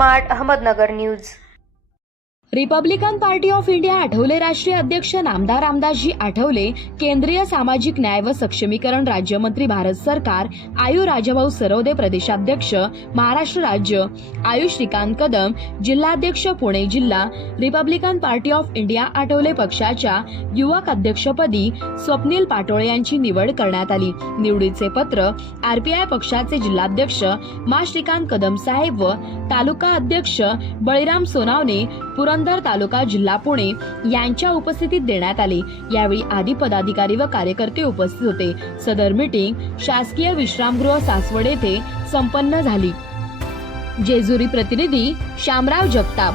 Smart Ahmednagar news. Republican party of India Athawale राष्ट्रीय अध्यक्ष नामदार रामदासजी आठवले केंद्रीय सामाजिक न्याय व सक्षमीकरण राज्यमंत्री भारत सरकार आयु राजभाऊ सरोदे प्रदेशाध्यक्ष महाराष्ट्र राज्य आयु श्रीकांत कदम जिल्हाध्यक्ष पुणे जिल्हा Republican party of India Athawale पक्षाच्या युवक अध्यक्षपदी स्वप्नील पाटोळे यांची निवड करण्यात आली. निवडीचे पत्र आरपीआय पक्षाचे जिल्हाध्यक्ष मा श्रीकांत कदम साहेब व तालुका अध्यक्ष बळीराम सोनावणे पुरंदर तालुका जिल्हा पुणे यांच्या उपस्थितीत देण्यात आले. यावेळी आदी पदाधिकारी व कार्यकर्ते उपस्थित होते. सदर मीटिंग शासकीय विश्रामगृह सासवड येथे संपन्न झाली. जेजुरी प्रतिनिधी श्यामराव जगताप